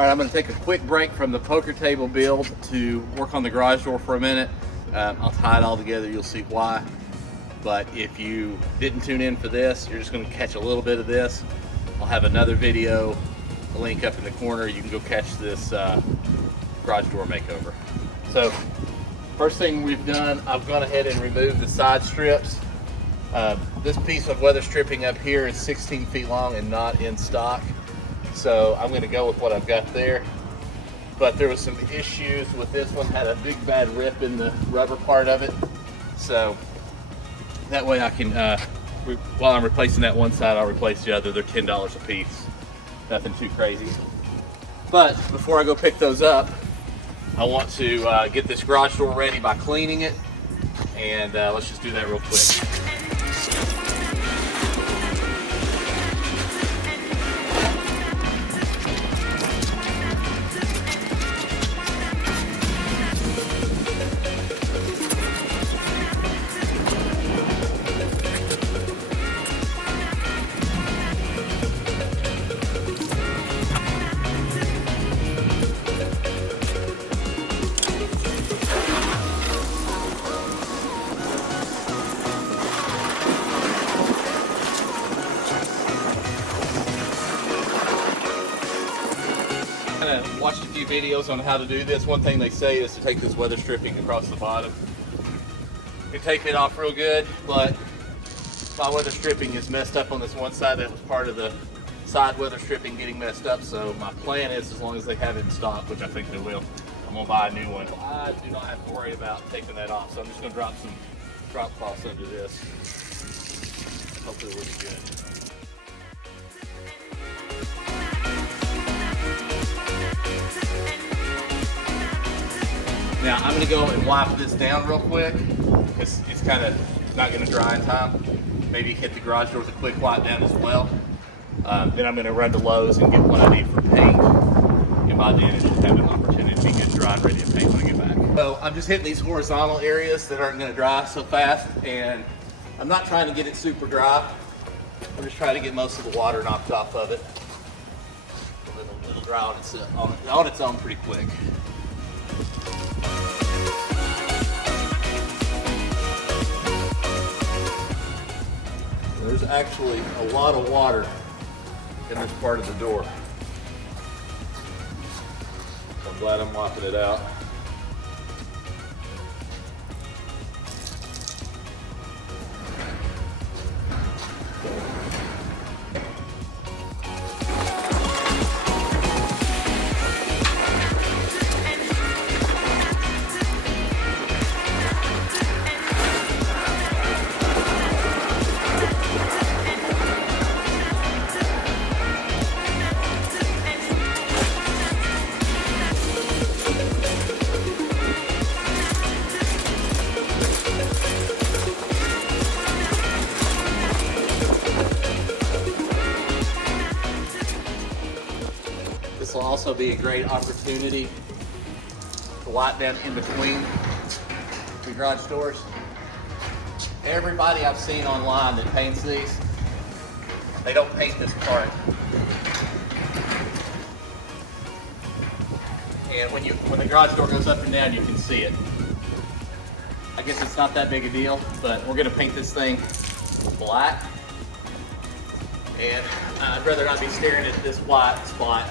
All right, I'm gonna take a quick break from the poker table build to work on the garage door for a minute. I'll tie it all together, you'll see why. But if you didn't tune in for this, you're just gonna catch a little bit of this. I'll have another video, a link up in the corner. You can go catch this garage door makeover. So, first thing we've done, I've gone ahead and removed the side strips. This piece of weather stripping up here is 16 feet long and not in stock. So I'm gonna go with what I've got there. But there was some issues with this one, had a big bad rip in the rubber part of it. So that way I can, while I'm replacing that one side, I'll replace the other. They're $10 a piece. Nothing too crazy. But before I go pick those up, I want to get this garage door ready by cleaning it. And let's just do that real quick. Watched a few videos on how to do this. One thing they say is to take this weather stripping across the bottom. You can take it off real good, but my weather stripping is messed up on this one side. That was part of the side weather stripping getting messed up. So my plan is, as long as they have it in stock, which I think they will, I'm gonna buy a new one. I do not have to worry about taking that off. So I'm just gonna drop some drop cloths under this. Hopefully it'll look good. Now I'm going to go and wipe this down real quick because it's kind of not going to dry in time. Maybe hit the garage door with a quick wipe down as well. Then I'm going to run to Lowe's and get what I need for paint. And by then it should have an opportunity to be good dry and ready to paint when I get back. So I'm just hitting these horizontal areas that aren't going to dry so fast, and I'm not trying to get it super dry. I'm just trying to get most of the water knocked off of it. It'll dry on its own pretty quick. There's actually a lot of water in this part of the door. So I'm glad I'm wiping it out. This will also be a great opportunity to wipe down in between the garage doors. Everybody I've seen online that paints these, they don't paint this part. And when the garage door goes up and down, you can see it. I guess it's not that big a deal, but we're gonna paint this thing black. And I'd rather not be staring at this white spot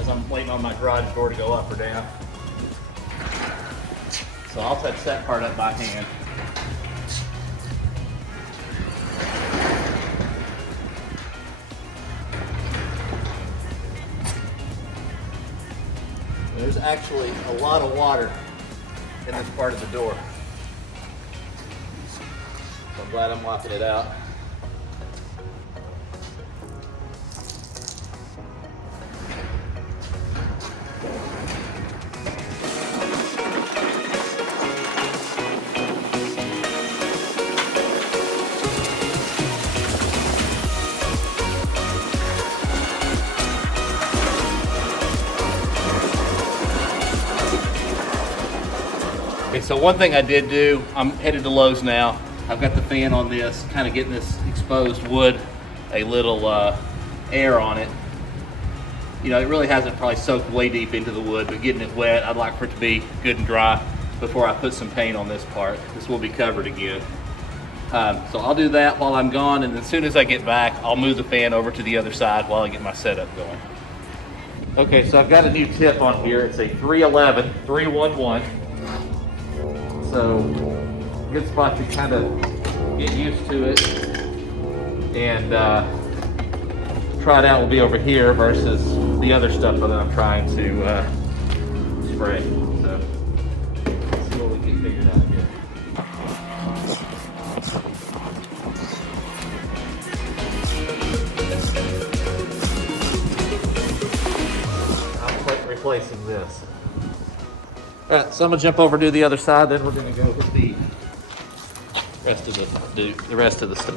as I'm waiting on my garage door to go up or down. So I'll touch that part up by hand. There's actually a lot of water in this part of the door. So I'm glad I'm wiping it out. Okay, so one thing I did do, I'm headed to Lowe's now. I've got the fan on this, kind of getting this exposed wood a little air on it. You know, it really hasn't probably soaked way deep into the wood, but getting it wet, I'd like for it to be good and dry before I put some paint on this part. This will be covered again. So I'll do that while I'm gone, and as soon as I get back, I'll move the fan over to the other side while I get my setup going. Okay, so I've got a new tip on here. It's a 311, 311. So, good spot to kind of get used to it. And try it out will be over here versus the other stuff that I'm trying to spray. So, let's see what we can figure out here. Replacing this. All right, so I'm gonna jump over to the other side. Then we're gonna go with the rest of the rest of the stuff.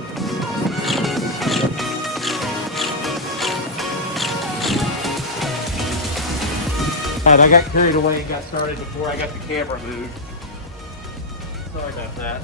All right, I got carried away and got started before I got the camera moved. Sorry about that.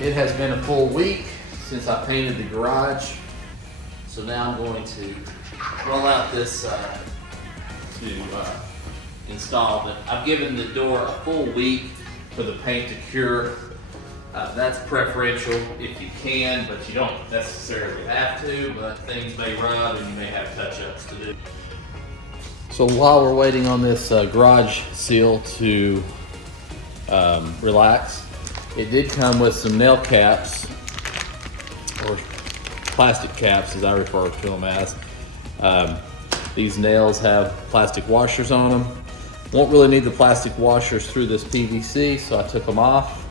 It has been a full week since I painted the garage. So now I'm going to roll out this to install it. I've given the door a full week for the paint to cure. That's preferential if you can, but you don't necessarily have to, but things may rub and you may have touch-ups to do. So while we're waiting on this garage seal to relax, it did come with some nail caps, or plastic caps as I refer to them as. These nails have plastic washers on them. Won't really need the plastic washers through this PVC, so I took them off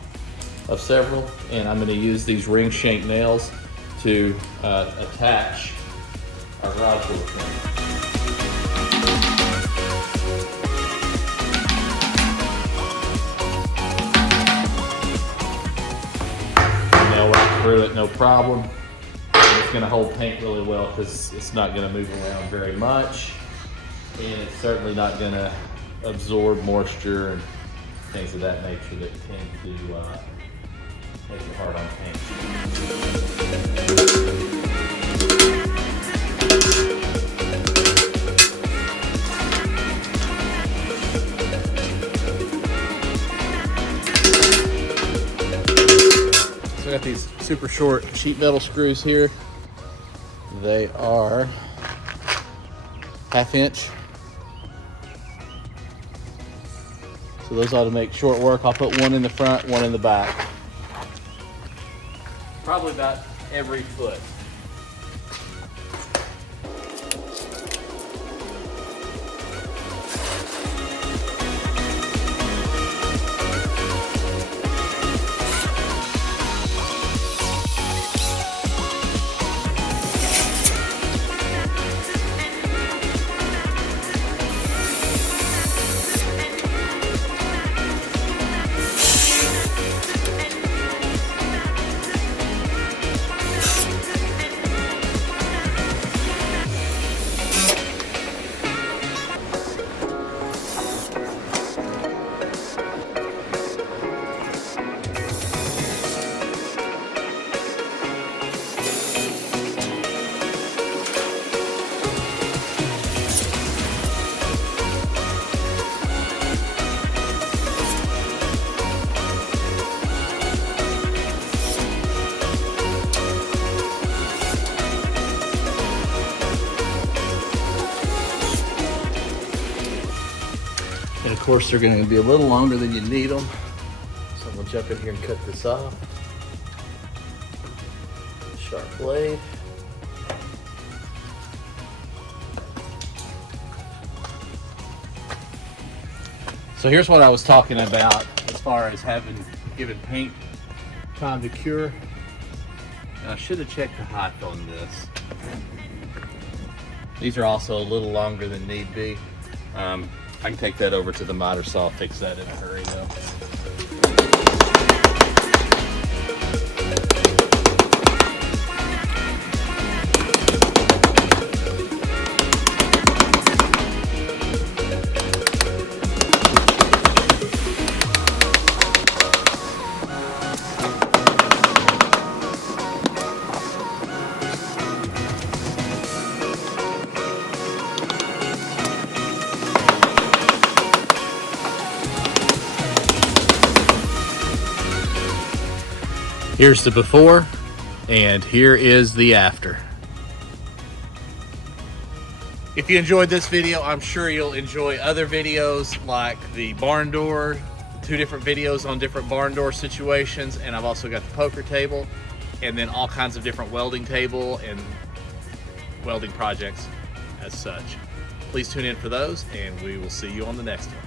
of several, and I'm going to use these ring shank nails to attach our garage door frame. Right through it, no problem. It's going to hold paint really well because it's not going to move around very much, and it's certainly not going to absorb moisture and things of that nature that tend to make it hard on paint. So I got these super short sheet metal screws here. They are 1/2 inch. So those ought to make short work. I'll put one in the front, one in the back. Probably about every foot. And of course, they're going to be a little longer than you need them. So I'm going to jump in here and cut this off. Sharp blade. So here's what I was talking about as far as given paint time to cure. And I should have checked the height on this. These are also a little longer than need be. I can take that over to the miter saw, fix that in a hurry though. Here's the before, and here is the after. If you enjoyed this video, I'm sure you'll enjoy other videos like the barn door, 2 different videos on different barn door situations, and I've also got the poker table, and then all kinds of different welding table and welding projects as such. Please tune in for those, and we will see you on the next one.